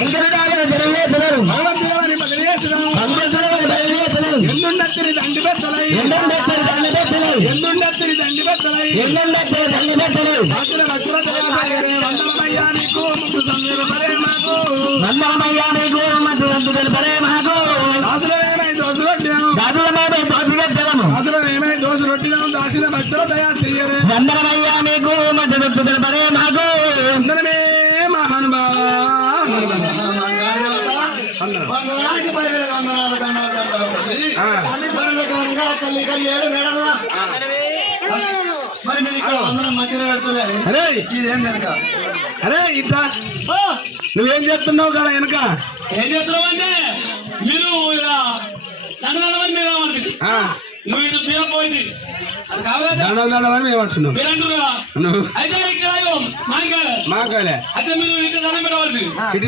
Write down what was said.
శంకరుడాలను జరవేసరు ఎన్నుండత్తిరి దండి బెత్తలై వందనమయ్యా నీకు ముద్దు సందులు పరే మాకు దాసులమేమై దోసు రొట్టినాం దాసిన భక్తుల దయా చెయ్యరు వందనమయ్యా మీకు మధ్య పరే మాకు వందనమే మహానుభావ వందనానికి 10,000 వందనాలు తల్లి కలి 7 మేడలా మరి మీరు ఇక్కడ వందనం మధ్యలో పెడుతున్నారు. ఇదేం కనుక అరే ఇట్లా నువ్వేం చేస్తున్నావు కదా వెనక ఏం చేస్తున్నావు అంటే మీరు చంద్రని మీరు ఏమంటుంది నువ్వు ఇటు మీరు పోయింది అది కావాలి మేమంటున్నావు అయితే ఇక్కడ మాకాలే అయితే మీరు ఇక్కడ దండం పెట్టవద్దు ఇటు